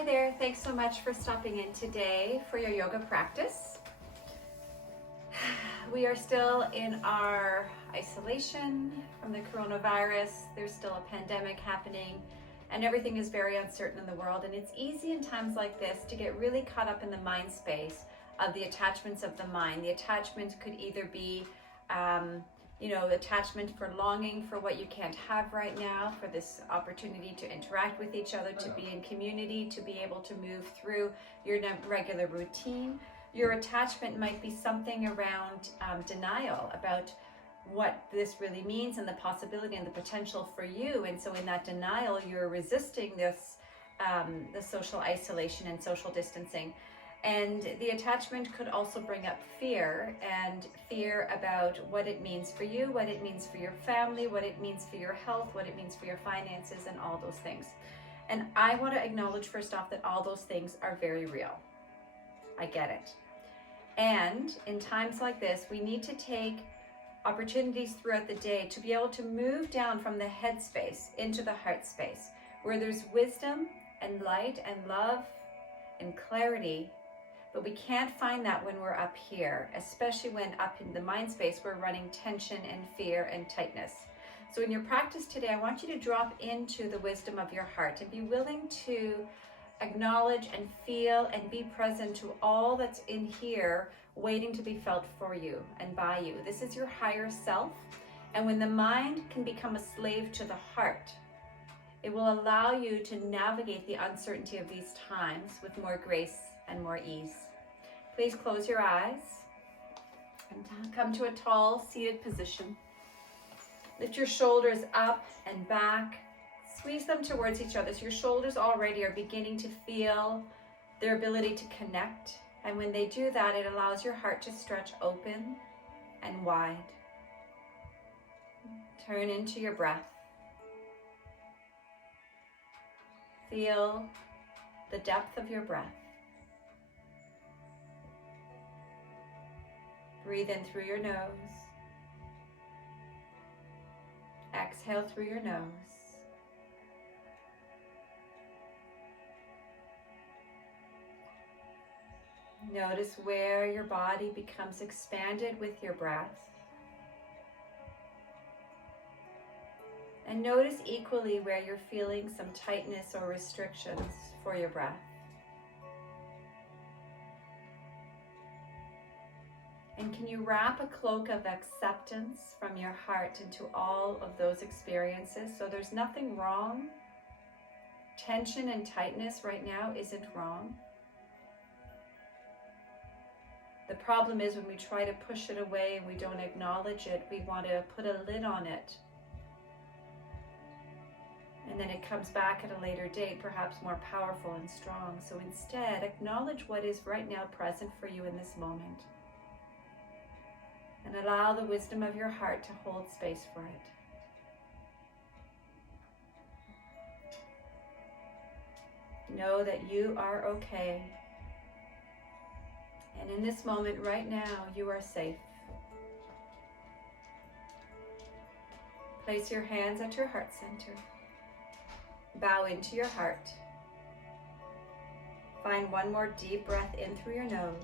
Hi there, thanks so much for stopping in today for your yoga practice. We are still in our isolation from the coronavirus. There's still a pandemic happening and everything is very uncertain in the world, and it's easy in times like this to get really caught up in the mind space of the attachments of the mind. The attachment could either be attachment for longing for what you can't have right now, for this opportunity to interact with each other, to be in community, to be able to move through your regular routine. Your attachment might be something around denial about what this really means and the possibility and the potential for you. And so in that denial, you're resisting this, the social isolation and social distancing. And the attachment could also bring up fear, and fear about what it means for you, what it means for your family, what it means for your health, what it means for your finances, and all those things. And I want to acknowledge first off that all those things are very real. I get it. And in times like this, we need to take opportunities throughout the day to be able to move down from the head space into the heart space, where there's wisdom and light and love and clarity. But we can't find that when we're up here, especially when up in the mind space, we're running tension and fear and tightness. So in your practice today, I want you to drop into the wisdom of your heart and be willing to acknowledge and feel and be present to all that's in here waiting to be felt for you and by you. This is your higher self. And when the mind can become a slave to the heart, it will allow you to navigate the uncertainty of these times with more grace and more ease. Please close your eyes and come to a tall seated position. Lift your shoulders up and back. Squeeze them towards each other so your shoulders already are beginning to feel their ability to connect. And when they do that, it allows your heart to stretch open and wide. Turn into your breath. Feel the depth of your breath. Breathe in through your nose. Exhale through your nose. Notice where your body becomes expanded with your breath. And notice equally where you're feeling some tightness or restrictions for your breath. And can you wrap a cloak of acceptance from your heart into all of those experiences? So there's nothing wrong. Tension and tightness right now isn't wrong. The problem is when we try to push it away and we don't acknowledge it, we want to put a lid on it. And then it comes back at a later date, perhaps more powerful and strong. So instead, acknowledge what is right now present for you in this moment. And allow the wisdom of your heart to hold space for it. Know that you are okay. And in this moment right now, you are safe. Place your hands at your heart center. Bow into your heart. Find one more deep breath in through your nose.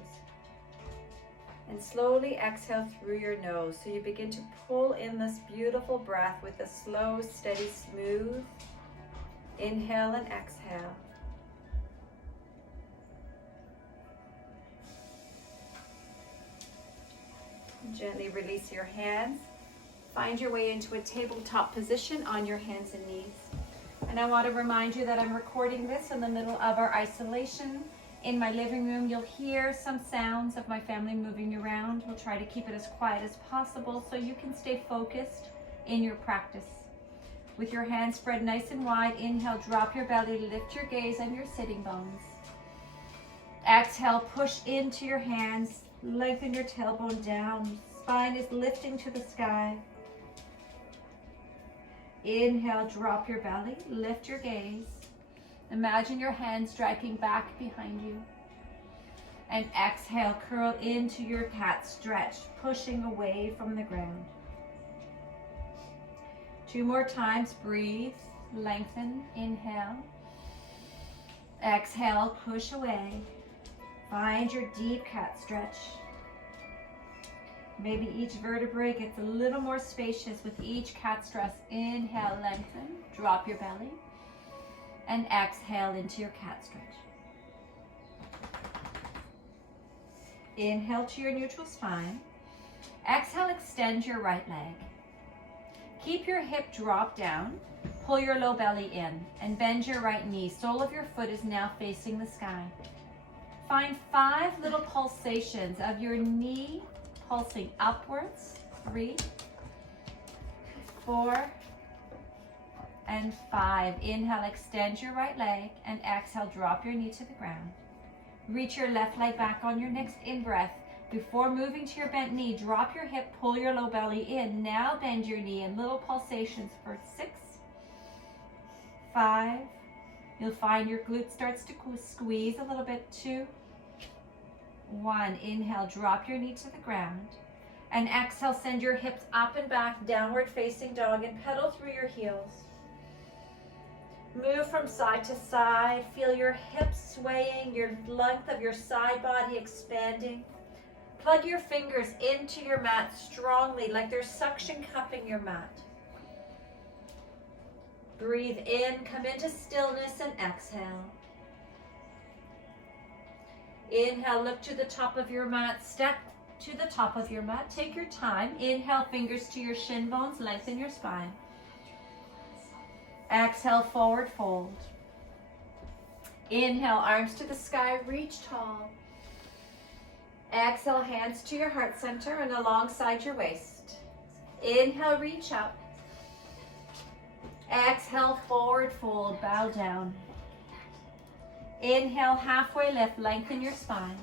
And slowly exhale through your nose. So you begin to pull in this beautiful breath with a slow, steady, smooth inhale and exhale. Gently release your hands. Find your way into a tabletop position on your hands and knees. And I want to remind you that I'm recording this in the middle of our isolation. In my living room, you'll hear some sounds of my family moving around. We'll try to keep it as quiet as possible so you can stay focused in your practice. With your hands spread nice and wide, inhale, drop your belly, lift your gaze and your sitting bones. Exhale, push into your hands, lengthen your tailbone down. Spine is lifting to the sky. Inhale, drop your belly, lift your gaze. Imagine your hands striking back behind you. And exhale, curl into your cat stretch, pushing away from the ground. 2 more times, breathe, lengthen, inhale. Exhale, push away. Find your deep cat stretch. Maybe each vertebrae gets a little more spacious with each cat stretch. Inhale, lengthen, drop your belly. And exhale into your cat stretch. Inhale to your neutral spine. Exhale, extend your right leg. Keep your hip drop down. Pull your low belly in and bend your right knee. Sole of your foot is now facing the sky. Find 5 little pulsations of your knee pulsing upwards. 3, 4, and 5. Inhale, extend your right leg, and exhale, drop your knee to the ground. Reach your left leg back on your next in-breath. Before moving to your bent knee, drop your hip, pull your low belly in. Now bend your knee in little pulsations for 6, 5. You'll find your glute starts to squeeze a little bit. 2, 1. Inhale, drop your knee to the ground. And exhale, send your hips up and back, downward facing dog, and pedal through your heels. Move from side to side. Feel your hips swaying, your length of your side body expanding. Plug your fingers into your mat strongly, like there's suction cupping your mat. Breathe in, come into stillness, and exhale. Inhale, look to the top of your mat, step to the top of your mat. Take your time. Inhale, fingers to your shin bones, lengthen your spine. Exhale, forward fold. Inhale, arms to the sky, reach tall. Exhale, hands to your heart center and alongside your waist. Inhale, reach up. Exhale, forward fold, bow down. Inhale, halfway lift, lengthen your spine.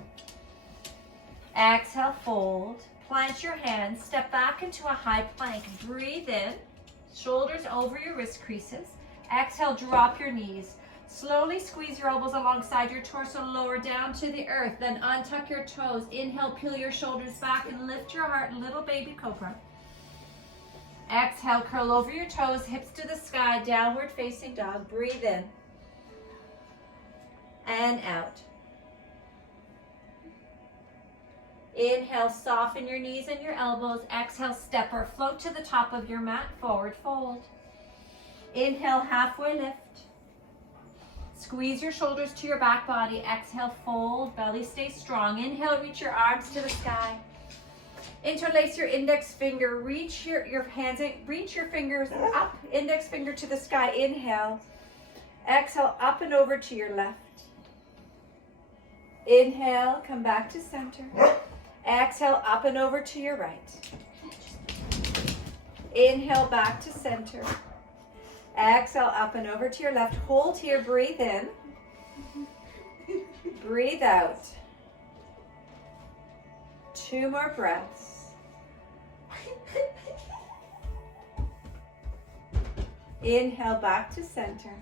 Exhale, fold. Plant your hands, step back into a high plank. Breathe in, shoulders over your wrist creases. Exhale, drop your knees. Slowly squeeze your elbows alongside your torso, lower down to the earth, then untuck your toes. Inhale, peel your shoulders back and lift your heart, little baby cobra. Exhale, curl over your toes, hips to the sky, downward facing dog. Breathe in and out. Inhale, soften your knees and your elbows. Exhale, step or float to the top of your mat, forward fold. Inhale, halfway lift. Squeeze your shoulders to your back body. Exhale, fold, belly stays strong. Inhale, reach your arms to the sky. Interlace your index finger, reach your hands in, reach your fingers up, index finger to the sky. Inhale. Exhale, up and over to your left. Inhale, come back to center. Exhale, up and over to your right. Inhale, back to center. Exhale, up and over to your left. Hold here, breathe in. Breathe out. 2 more breaths. Inhale, back to center.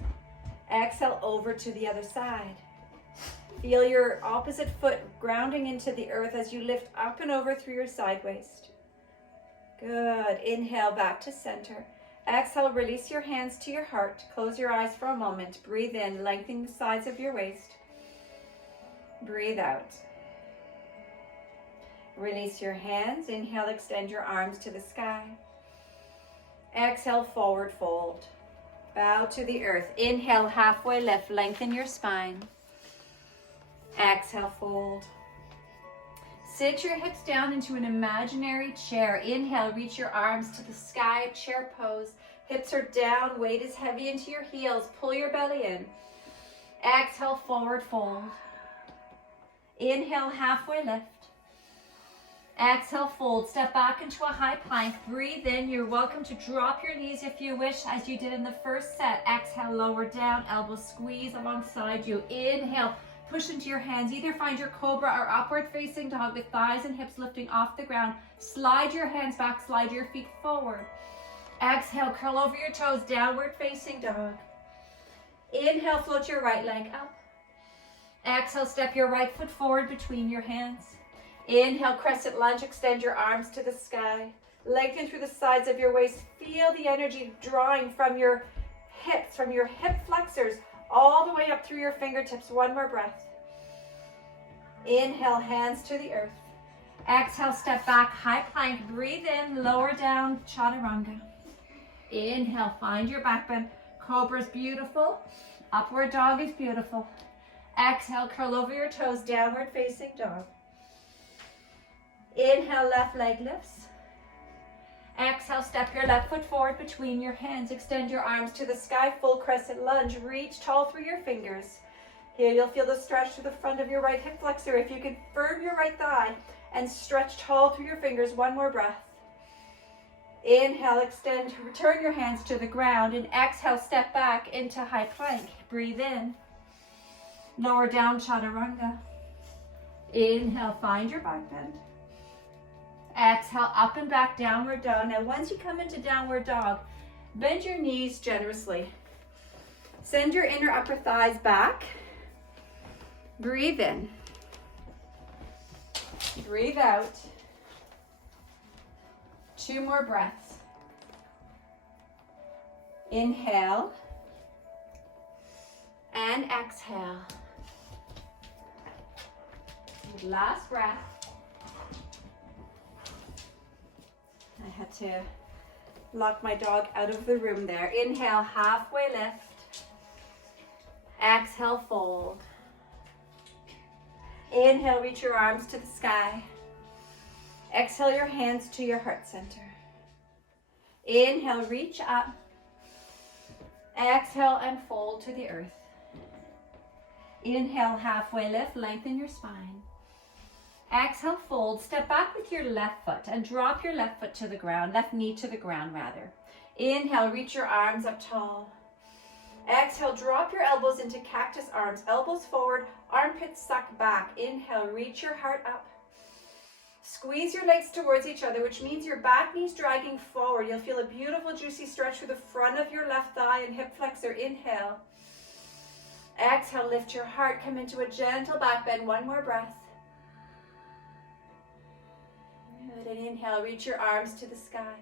Exhale, over to the other side. Feel your opposite foot grounding into the earth as you lift up and over through your side waist. Good. Inhale, back to center. Exhale, release your hands to your heart. Close your eyes for a moment. Breathe in, lengthen the sides of your waist. Breathe out. Release your hands. Inhale, extend your arms to the sky. Exhale, forward fold. Bow to the earth. Inhale, halfway lift, lengthen your spine. Exhale, fold. Sit your hips down into an imaginary chair. Inhale, reach your arms to the sky, chair pose. Hips are down, weight is heavy into your heels. Pull your belly in. Exhale, forward fold. Inhale, halfway lift. Exhale, fold. Step back into a high plank. Breathe in. You're welcome to drop your knees if you wish, as you did in the first set. Exhale, lower down, elbows squeeze alongside you. Inhale, push into your hands. Either find your cobra or upward facing dog with thighs and hips lifting off the ground. Slide your hands back, slide your feet forward. Exhale, curl over your toes, downward facing dog. Inhale, float your right leg up. Exhale, step your right foot forward between your hands. Inhale, crescent lunge, extend your arms to the sky. Lengthen through the sides of your waist. Feel the energy drawing from your hips, from your hip flexors, all the way up through your fingertips. One more breath. Inhale, hands to the earth. Exhale, step back, high plank. Breathe in, lower down, chaturanga. Inhale, find your back bend. Cobra is beautiful. Upward dog is beautiful. Exhale, curl over your toes, downward facing dog. Inhale, left leg lifts. Exhale, step your left foot forward between your hands. Extend your arms to the sky, full crescent lunge. Reach tall through your fingers. Here you'll feel the stretch to the front of your right hip flexor. If you can firm your right thigh and stretch tall through your fingers, one more breath. Inhale, extend, return your hands to the ground, and exhale, step back into high plank. Breathe in. Lower down, chaturanga. Inhale, find your back bend. Exhale, up and back, downward dog. Now, once you come into downward dog, bend your knees generously. Send your inner upper thighs back. Breathe in. Breathe out. 2 more breaths. Inhale and exhale. Last breath. I had to lock my dog out of the room there. Inhale, halfway lift. Exhale, fold. Inhale, reach your arms to the sky. Exhale your hands to your heart center. Inhale, reach up. Exhale and fold to the earth. Inhale, halfway lift, lengthen your spine. Exhale, fold, step back with your left foot and drop your left foot to the ground, left knee to the ground rather. Inhale, reach your arms up tall. Exhale, drop your elbows into cactus arms, elbows forward, armpits suck back. Inhale, reach your heart up. Squeeze your legs towards each other, which means your back knee's dragging forward. You'll feel a beautiful juicy stretch through the front of your left thigh and hip flexor. Inhale. Exhale, lift your heart, come into a gentle back bend. One more breath. Good, and inhale, reach your arms to the sky.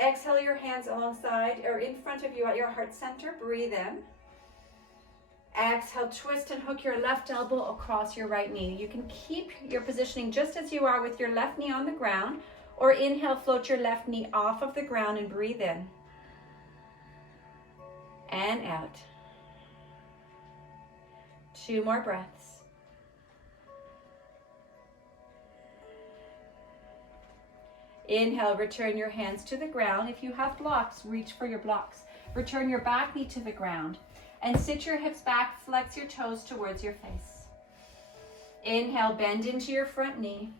Exhale your hands alongside or in front of you at your heart center. Breathe in. Exhale, twist and hook your left elbow across your right knee. You can keep your positioning just as you are with your left knee on the ground, or inhale, float your left knee off of the ground and breathe in. And out. 2 more breaths. Inhale, return your hands to the ground. If you have blocks, reach for your blocks. Return your back knee to the ground and sit your hips back, flex your toes towards your face. Inhale, bend into your front knee.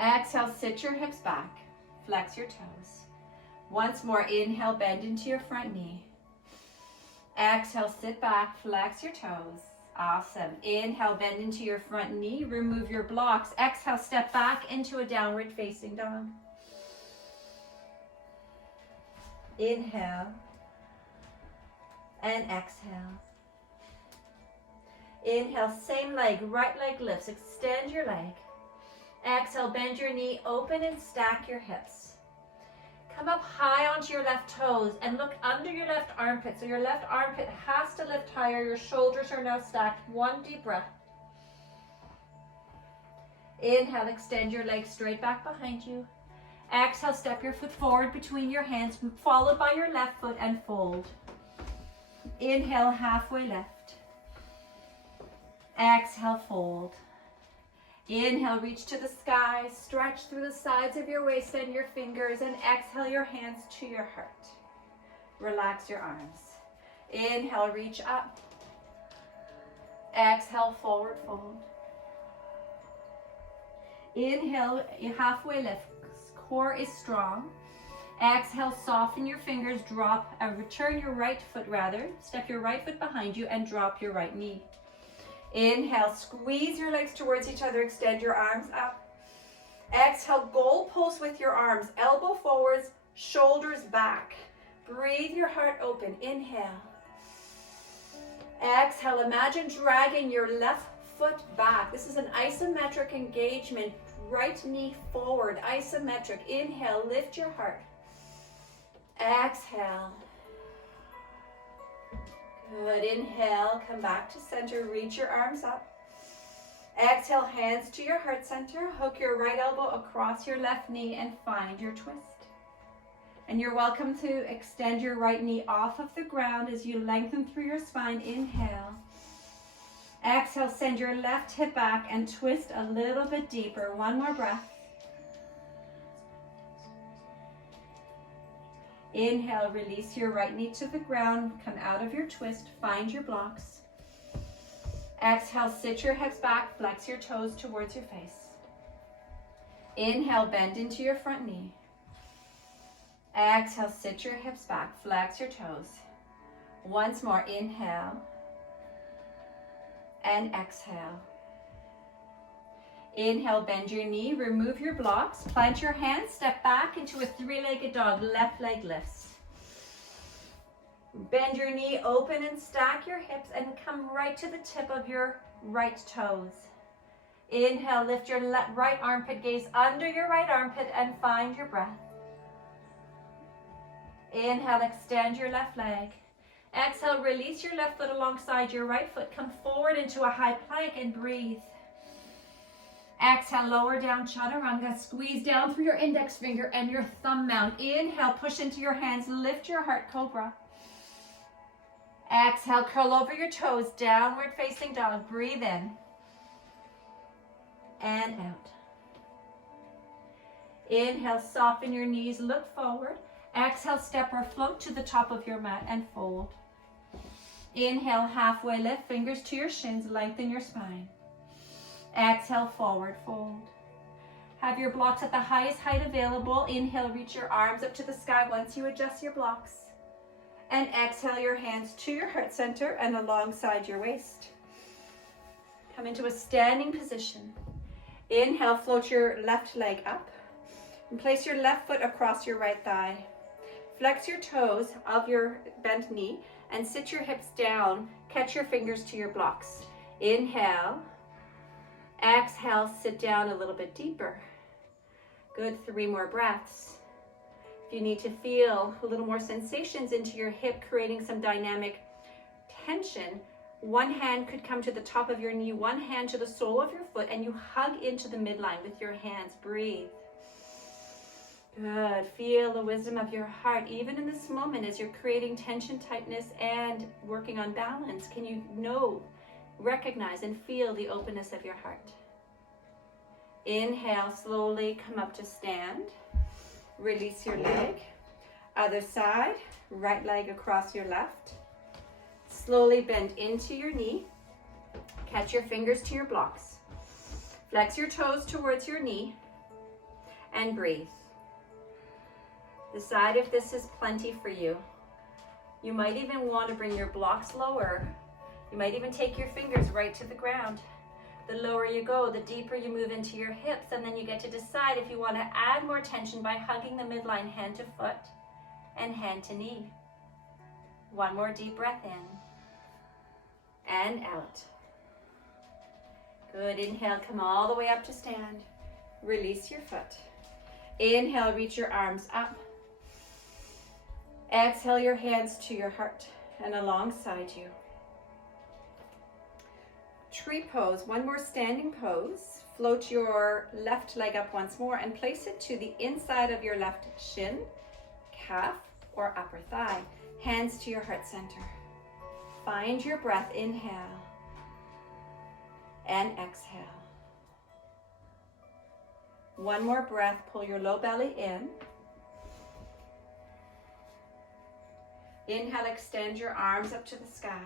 Exhale, sit your hips back, flex your toes. Once more, inhale, bend into your front knee. Exhale, sit back, flex your toes. Awesome. Inhale, bend into your front knee, remove your blocks. Exhale, step back into a downward facing dog. Inhale and exhale. Inhale, same leg, right leg lifts. Extend your leg. Exhale, bend your knee, open and stack your hips. Come up high onto your left toes and look under your left armpit. So your left armpit has to lift higher. Your shoulders are now stacked. 1 deep breath. Inhale, extend your legs straight back behind you. Exhale, step your foot forward between your hands, followed by your left foot and fold. Inhale, halfway lift. Exhale, fold. Inhale, reach to the sky, stretch through the sides of your waist and your fingers, and exhale your hands to your heart. Relax your arms. Inhale, reach up. Exhale, forward fold. Inhale, halfway lift. Core is strong. Exhale, soften your fingers, drop, return your right foot rather. Step your right foot behind you and drop your right knee. Inhale, squeeze your legs towards each other, extend your arms up. Exhale, goal pose with your arms, elbow forwards, shoulders back. Breathe your heart open. Inhale. Exhale, imagine dragging your left foot back. This is an isometric engagement. Right knee forward, isometric. Inhale, lift your heart. Exhale. Good, inhale, come back to center, reach your arms up. Exhale, hands to your heart center, hook your right elbow across your left knee and find your twist. And you're welcome to extend your right knee off of the ground as you lengthen through your spine. Inhale. Exhale, send your left hip back and twist a little bit deeper. One more breath. Inhale, release your right knee to the ground, come out of your twist, find your blocks. Exhale, sit your hips back, flex your toes towards your face. Inhale, bend into your front knee. Exhale, sit your hips back, flex your toes. Once more, inhale and exhale. Inhale, bend your knee, remove your blocks, plant your hands, step back into a three-legged dog, left leg lifts. Bend your knee, open and stack your hips and come right to the tip of your right toes. Inhale, lift your right armpit, gaze under your right armpit and find your breath. Inhale, extend your left leg. Exhale, release your left foot alongside your right foot. Come forward into a high plank and breathe. Exhale, lower down chaturanga. Squeeze down through your index finger and your thumb mount. Inhale, push into your hands. Lift your heart cobra. Exhale, curl over your toes. Downward facing dog. Breathe in and out. Inhale, soften your knees. Look forward. Exhale, step or float to the top of your mat and fold. Inhale, halfway lift, fingers to your shins, lengthen your spine. Exhale, forward fold. Have your blocks at the highest height available. Inhale, reach your arms up to the sky once you adjust your blocks. And exhale, your hands to your heart center and alongside your waist. Come into a standing position. Inhale, float your left leg up. And place your left foot across your right thigh. Flex your toes of your bent knee and sit your hips down. Catch your fingers to your blocks. Inhale. Exhale, sit down a little bit deeper. Good, 3 more breaths. If you need to feel a little more sensations into your hip, creating some dynamic tension, one hand could come to the top of your knee, one hand to the sole of your foot, and you hug into the midline with your hands. Breathe. Good. Feel the wisdom of your heart, even in this moment as you're creating tension, tightness, and working on balance. Can you know, recognize, and feel the openness of your heart? Inhale, slowly come up to stand. Release your leg. Other side, right leg across your left. Slowly bend into your knee. Catch your fingers to your blocks. Flex your toes towards your knee and breathe. Decide if this is plenty for you. You might even want to bring your blocks lower. You might even take your fingers right to the ground. The lower you go, the deeper you move into your hips, and then you get to decide if you want to add more tension by hugging the midline hand to foot and hand to knee. One more deep breath in and out. Good. Inhale, come all the way up to stand. Release your foot. Inhale, reach your arms up. Exhale your hands to your heart and alongside you. Tree pose, one more standing pose. Float your left leg up once more and place it to the inside of your left shin, calf, or upper thigh. Hands to your heart center. Find your breath, inhale and exhale. One more breath, pull your low belly in. Inhale, extend your arms up to the sky.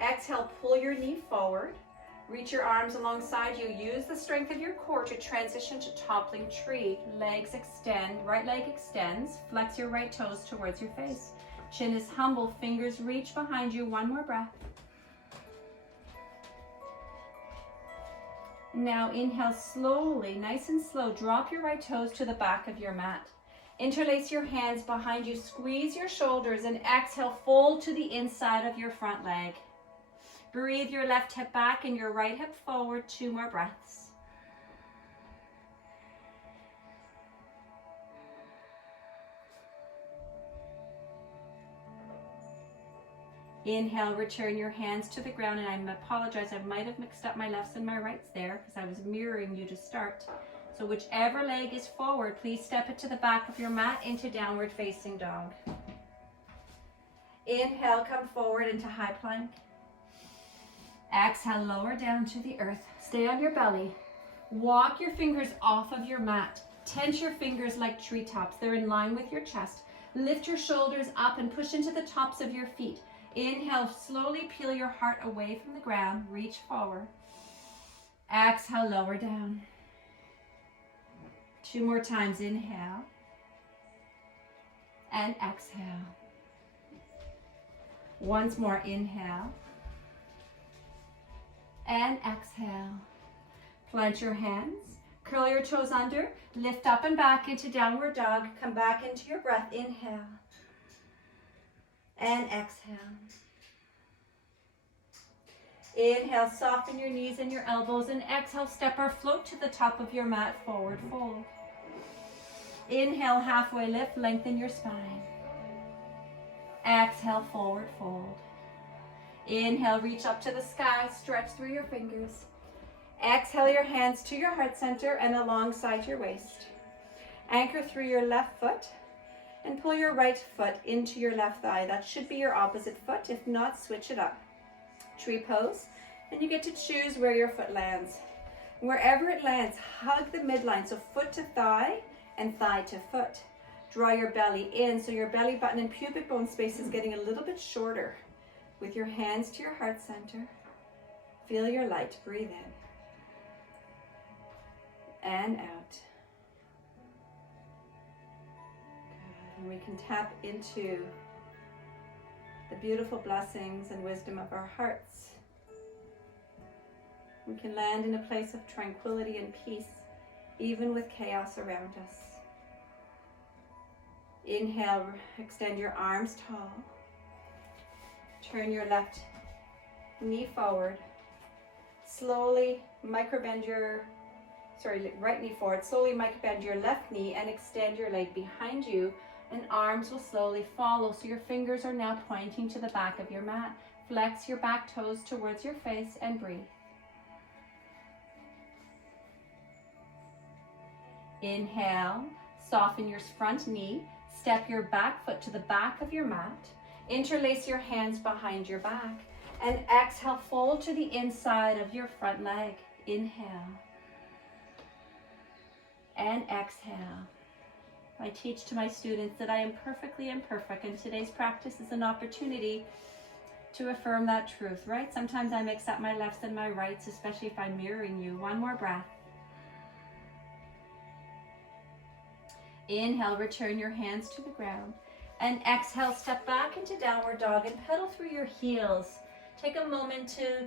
Exhale, pull your knee forward. Reach your arms alongside you. Use the strength of your core to transition to toppling tree. Legs extend, right leg extends. Flex your right toes towards your face. Chin is humble, fingers reach behind you. One more breath. Now inhale slowly, nice and slow. Drop your right toes to the back of your mat. Interlace your hands behind you, squeeze your shoulders, and exhale, fold to the inside of your front leg. Breathe your left hip back and your right hip forward. 2 more breaths. Inhale, return your hands to the ground, and I apologize, I might have mixed up my lefts and my rights there because I was mirroring you to start. So whichever leg is forward, please step it to the back of your mat into downward facing dog. Inhale, come forward into high plank. Exhale, lower down to the earth. Stay on your belly. Walk your fingers off of your mat. Tense your fingers like treetops. They're in line with your chest. Lift your shoulders up and push into the tops of your feet. Inhale, slowly peel your heart away from the ground. Reach forward. Exhale, lower down. 2 more times. Inhale. And exhale. Once more. Inhale. And exhale. Plant your hands. Curl your toes under. Lift up and back into downward dog. Come back into your breath. Inhale. And exhale. Inhale, soften your knees and your elbows, and exhale, step or float to the top of your mat, forward fold. Inhale, halfway lift, lengthen your spine. Exhale, forward fold. Inhale, reach up to the sky, stretch through your fingers. Exhale your hands to your heart center and alongside your waist. Anchor through your left foot and pull your right foot into your left thigh. That should be your opposite foot. If not, switch it up. Tree pose, and you get to choose where your foot lands. Wherever it lands, hug the midline, so foot to thigh and thigh to foot. Draw your belly in, so your belly button and pubic bone space is getting a little bit shorter. With your hands to your heart center, feel your light. Breathe in and out. Good. And we can tap into the beautiful blessings and wisdom of our hearts. We can land in a place of tranquility and peace, even with chaos around us. Inhale, extend your arms tall. Turn your left knee forward. Slowly microbend your, right knee forward. Slowly microbend your left knee and extend your leg behind you, and arms will slowly follow. So your fingers are now pointing to the back of your mat. Flex your back toes towards your face and breathe. Inhale, soften your front knee. Step your back foot to the back of your mat. Interlace your hands behind your back. And exhale, fold to the inside of your front leg. Inhale. And exhale. I teach to my students that I am perfectly imperfect, and today's practice is an opportunity to affirm that truth, right? Sometimes I mix up my lefts and my rights, especially if I'm mirroring you. One more breath. Inhale, return your hands to the ground. And exhale, step back into downward dog and pedal through your heels. Take a moment to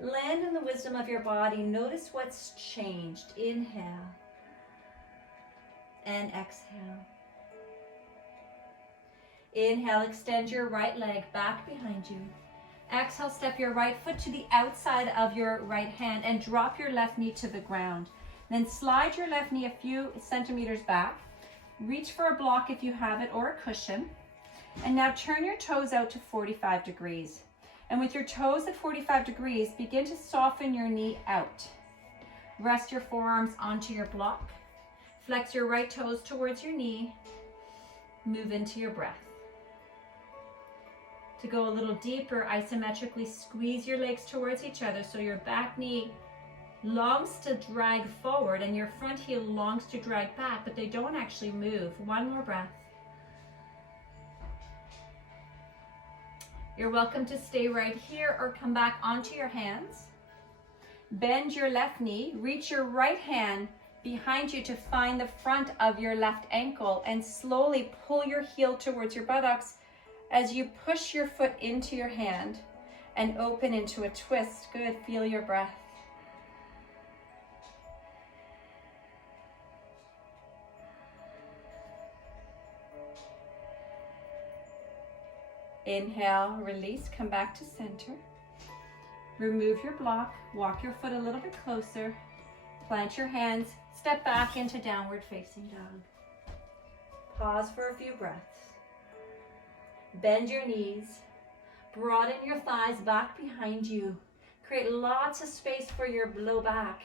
land in the wisdom of your body. Notice what's changed. Inhale. And exhale. Inhale, extend your right leg back behind you. Exhale, step your right foot to the outside of your right hand and drop your left knee to the ground. Then slide your left knee a few centimeters back. Reach for a block if you have it, or a cushion. And now turn your toes out to 45 degrees. And with your toes at 45 degrees, begin to soften your knee out. Rest your forearms onto your block. Flex your right toes towards your knee. Move into your breath. To go a little deeper, isometrically squeeze your legs towards each other so your back knee longs to drag forward and your front heel longs to drag back, but they don't actually move. One more breath. You're welcome to stay right here or come back onto your hands. Bend your left knee, reach your right hand behind you to find the front of your left ankle, and slowly pull your heel towards your buttocks as you push your foot into your hand and open into a twist. Good, feel your breath. Inhale, release, come back to center. Remove your block, walk your foot a little bit closer, plant your hands, step back into downward facing dog. Pause for a few breaths. Bend your knees, Broaden your thighs back behind you. Create lots of space for your low back.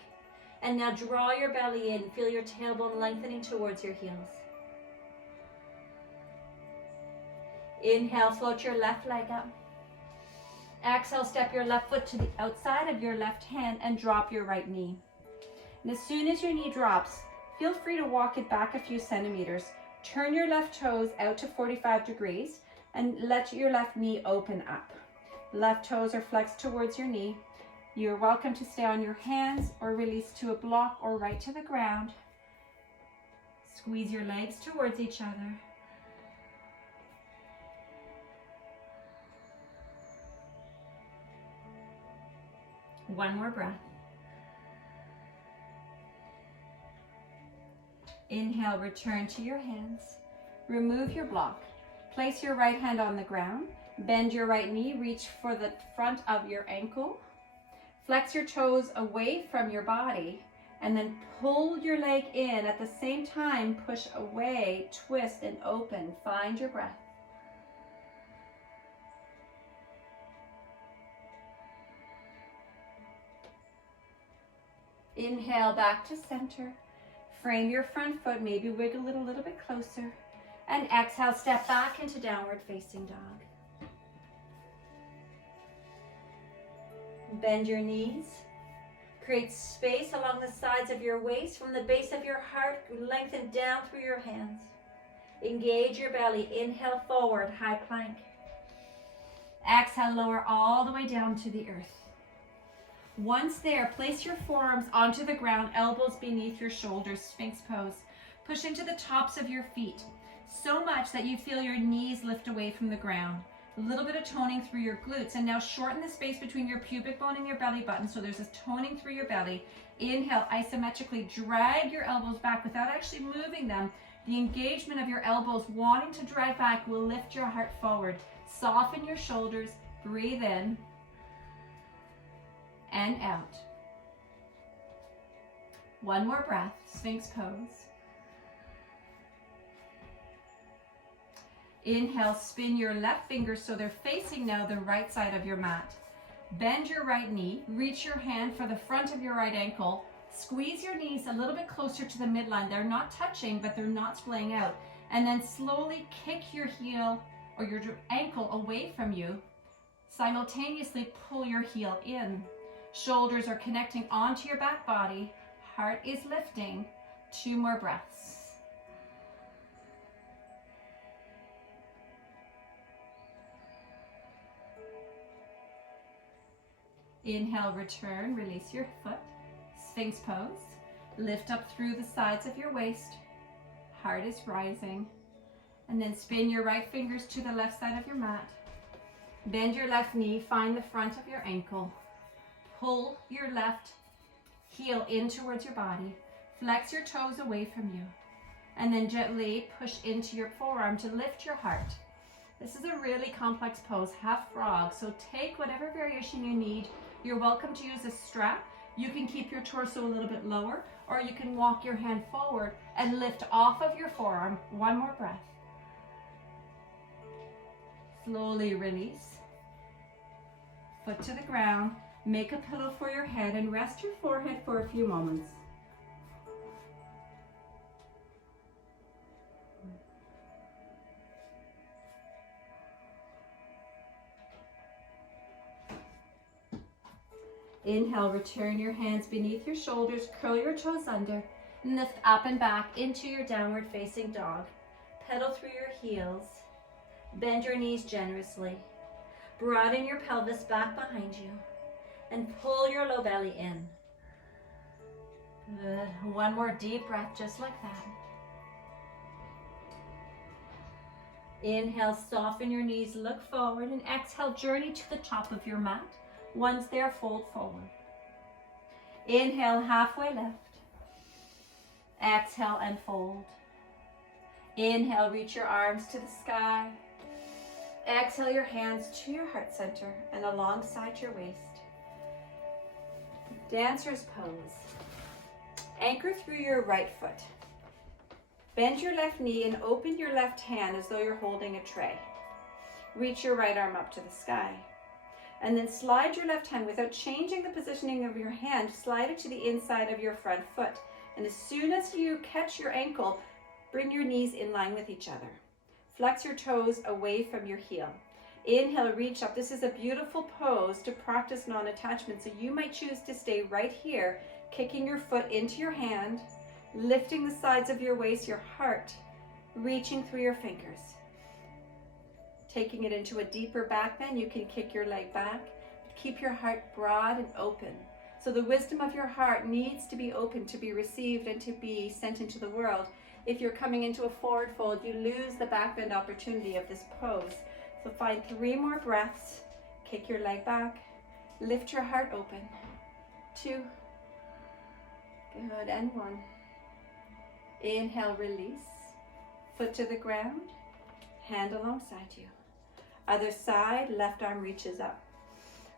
And now draw your belly in. Feel your tailbone lengthening towards your heels. Inhale, float your left leg up. Exhale, step your left foot to the outside of your left hand and drop your right knee. And as soon as your knee drops, feel free to walk it back a few centimeters. Turn your left toes out to 45 degrees and let your left knee open up. Left toes are flexed towards your knee. You're welcome to stay on your hands or release to a block or right to the ground. Squeeze your legs towards each other. One more breath. Inhale, return to your hands. Remove your block. Place your right hand on the ground. Bend your right knee, reach for the front of your ankle. Flex your toes away from your body and then pull your leg in. At the same time, push away, twist and open. Find your breath. Inhale back to center. Frame your front foot, maybe wiggle it a little bit closer. And exhale, step back into downward facing dog. Bend your knees. Create space along the sides of your waist. From the base of your heart, lengthen down through your hands. Engage your belly. Inhale forward, high plank. Exhale, lower all the way down to the earth. Once there, place your forearms onto the ground, elbows beneath your shoulders, Sphinx pose. Push into the tops of your feet, so much that you feel your knees lift away from the ground. A little bit of toning through your glutes, and now shorten the space between your pubic bone and your belly button, so there's this toning through your belly. Inhale, isometrically drag your elbows back without actually moving them. The engagement of your elbows wanting to drag back will lift your heart forward. Soften your shoulders, breathe in and out. One more breath, Sphinx pose. Inhale, spin your left fingers so they're facing now the right side of your mat. Bend your right knee, reach your hand for the front of your right ankle. Squeeze your knees a little bit closer to the midline. They're not touching, but they're not splaying out. And then slowly kick your heel or your ankle away from you. Simultaneously pull your heel in. Shoulders are connecting onto your back body. Heart is lifting. 2 more breaths. Inhale, return, release your foot. Sphinx pose. Lift up through the sides of your waist. Heart is rising. And then spin your right fingers to the left side of your mat. Bend your left knee, find the front of your ankle. Pull your left heel in towards your body. Flex your toes away from you. And then gently push into your forearm to lift your heart. This is a really complex pose, half frog, so take whatever variation you need. You're welcome to use a strap. You can keep your torso a little bit lower, or you can walk your hand forward and lift off of your forearm. 1 more breath. Slowly release. Foot to the ground. Make a pillow for your head and rest your forehead for a few moments. Inhale, return your hands beneath your shoulders, curl your toes under, and lift up and back into your downward facing dog. Pedal through your heels. Bend your knees generously. Broaden your pelvis back behind you. And pull your low belly in. Good. 1 more deep breath, just like that. Inhale, soften your knees, look forward, and exhale, journey to the top of your mat. Once there, fold forward. Inhale, halfway lift. Exhale and fold. Inhale, reach your arms to the sky. Exhale, your hands to your heart center and alongside your waist. Dancer's pose. Anchor through your right foot. Bend your left knee and open your left hand as though you're holding a tray. Reach your right arm up to the sky. And then slide your left hand without changing the positioning of your hand, slide it to the inside of your front foot. And as soon as you catch your ankle, bring your knees in line with each other. Flex your toes away from your heel. Inhale, reach up. This is a beautiful pose to practice non-attachment. So you might choose to stay right here, kicking your foot into your hand, lifting the sides of your waist, your heart, reaching through your fingers. Taking it into a deeper back bend, you can kick your leg back. Keep your heart broad and open. So the wisdom of your heart needs to be open to be received and to be sent into the world. If you're coming into a forward fold, you lose the back bend opportunity of this pose. So find 3 more breaths. Kick your leg back. Lift your heart open. 2. Good, and 1. Inhale, release. Foot to the ground. Hand alongside you. Other side, left arm reaches up.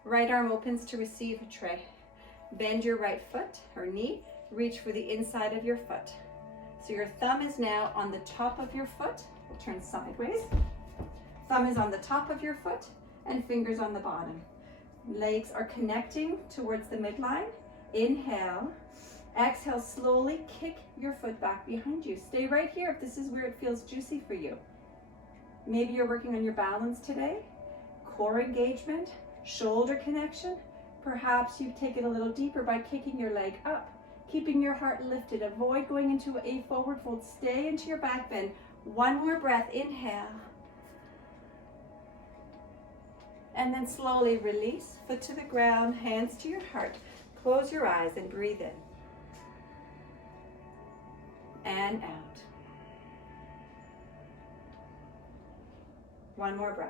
Right arm opens to receive a tray. Bend your right foot or knee. Reach for the inside of your foot. So your thumb is now on the top of your foot. We'll turn sideways. Thumb is on the top of your foot and fingers on the bottom. Legs are connecting towards the midline. Inhale. Exhale, slowly kick your foot back behind you. Stay right here if this is where it feels juicy for you. Maybe you're working on your balance today, core engagement, shoulder connection. Perhaps you take it a little deeper by kicking your leg up, keeping your heart lifted. Avoid going into a forward fold. Stay into your back bend. 1 more breath. Inhale. And then slowly release. Foot to the ground, hands to your heart. Close your eyes and breathe in. And out. 1 more breath.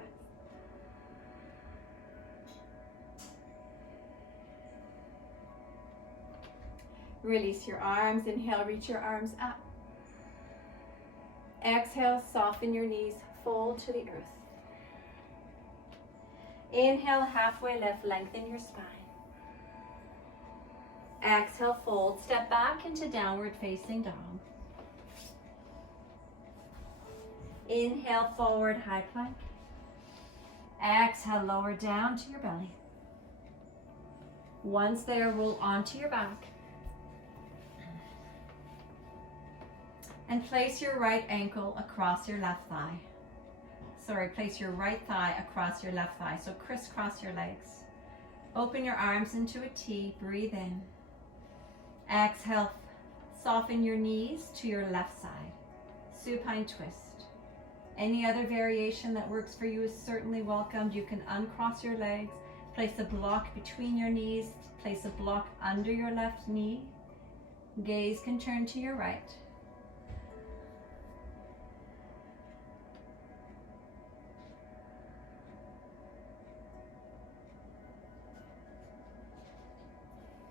Release your arms. Inhale, reach your arms up. Exhale, soften your knees, fold to the earth. Inhale, halfway lift, lengthen your spine. Exhale, fold, step back into downward facing dog. Inhale, forward, high plank. Exhale, lower down to your belly. Once there, roll onto your back. And place your right ankle across your left thigh. Place your right thigh across your left thigh. So crisscross your legs. Open your arms into a T, breathe in. Exhale, soften your knees to your left side. Supine twist. Any other variation that works for you is certainly welcomed. You can uncross your legs, place a block between your knees, place a block under your left knee. Gaze can turn to your right.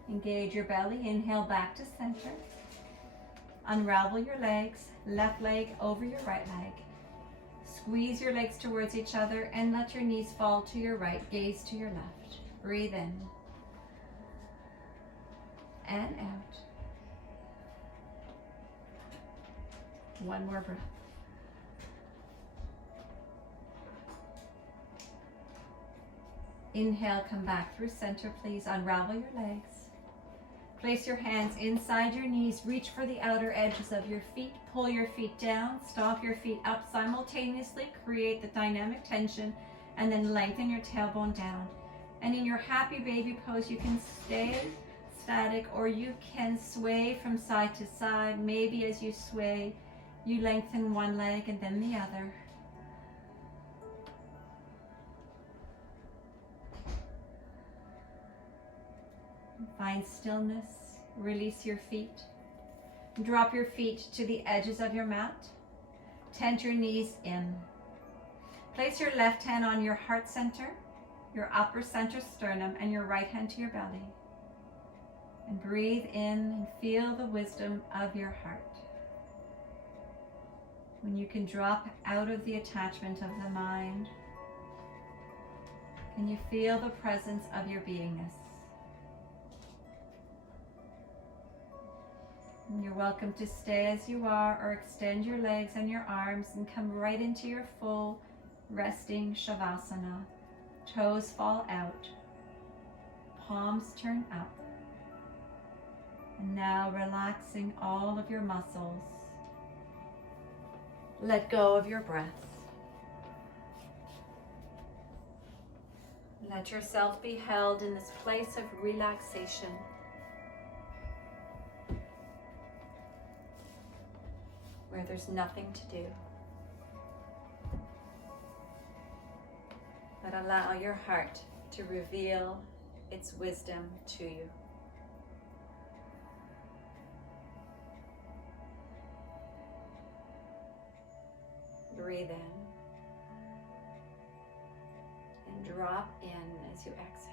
Engage your belly, inhale back to center. Unravel your legs, left leg over your right leg. Squeeze your legs towards each other and let your knees fall to your right, gaze to your left. Breathe in and out. 1 more breath. Inhale, come back through center, please. Unravel your legs. Place your hands inside your knees. Reach for the outer edges of your feet. Pull your feet down. Stomp your feet up simultaneously. Create the dynamic tension and then lengthen your tailbone down. And in your happy baby pose, you can stay static or you can sway from side to side. Maybe as you sway, you lengthen one leg and then the other. Find stillness, release your feet. Drop your feet to the edges of your mat. Tent your knees in. Place your left hand on your heart center, your upper center sternum, and your right hand to your belly. And breathe in and feel the wisdom of your heart. When you can drop out of the attachment of the mind, can you feel the presence of your beingness? You're welcome to stay as you are or extend your legs and your arms and come right into your full Resting Shavasana. Toes fall out. Palms turn up. And now relaxing all of your muscles. Let go of your breath. Let yourself be held in this place of relaxation. Where there's nothing to do. But allow your heart to reveal its wisdom to you. Breathe in and drop in as you exhale.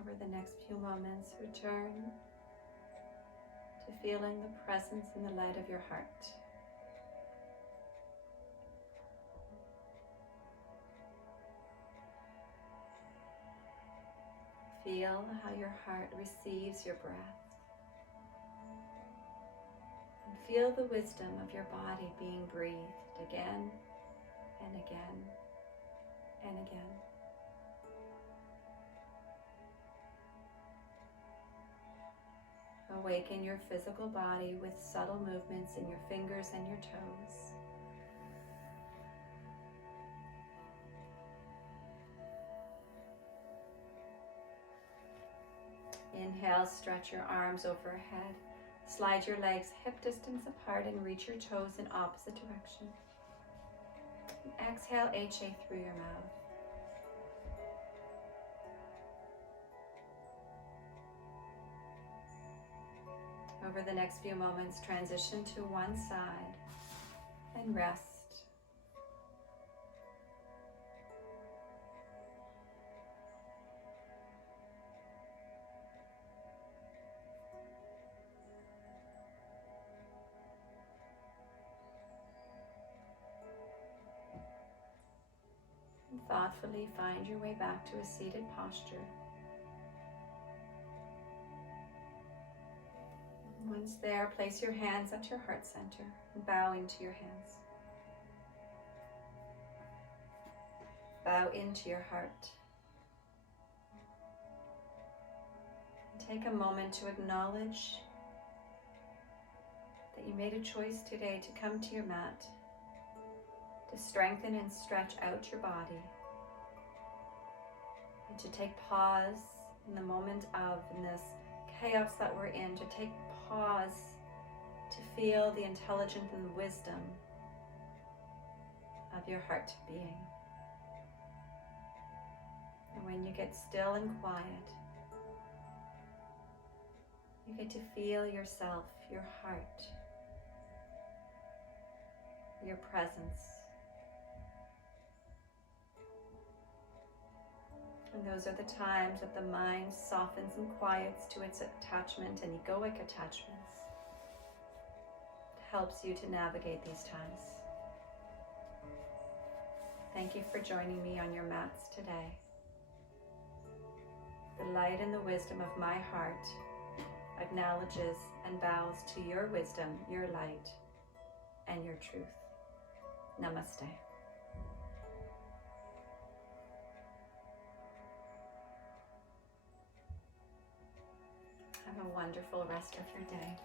Over the next few moments, return to feeling the presence and the light of your heart. Feel how your heart receives your breath. And feel the wisdom of your body being breathed again and again and again. Awaken your physical body with subtle movements in your fingers and your toes. Inhale, stretch your arms overhead. Slide your legs hip distance apart and reach your toes in opposite direction. Exhale, HA through your mouth. Over the next few moments, transition to one side and rest. And thoughtfully find your way back to a seated posture. Once there, place your hands at your heart center and bow into your hands. Bow into your heart. And take a moment to acknowledge that you made a choice today to come to your mat, to strengthen and stretch out your body, and to take pause in the moment of this chaos that we're in, to take pause to feel the intelligence and the wisdom of your heart being. And when you get still and quiet, you get to feel yourself, your heart, your presence. And those are the times that the mind softens and quiets to its attachment and egoic attachments. It helps you to navigate these times. Thank you for joining me on your mats today. The light and the wisdom of my heart acknowledges and bows to your wisdom, your light, and your truth. Namaste. Have a wonderful rest of your day.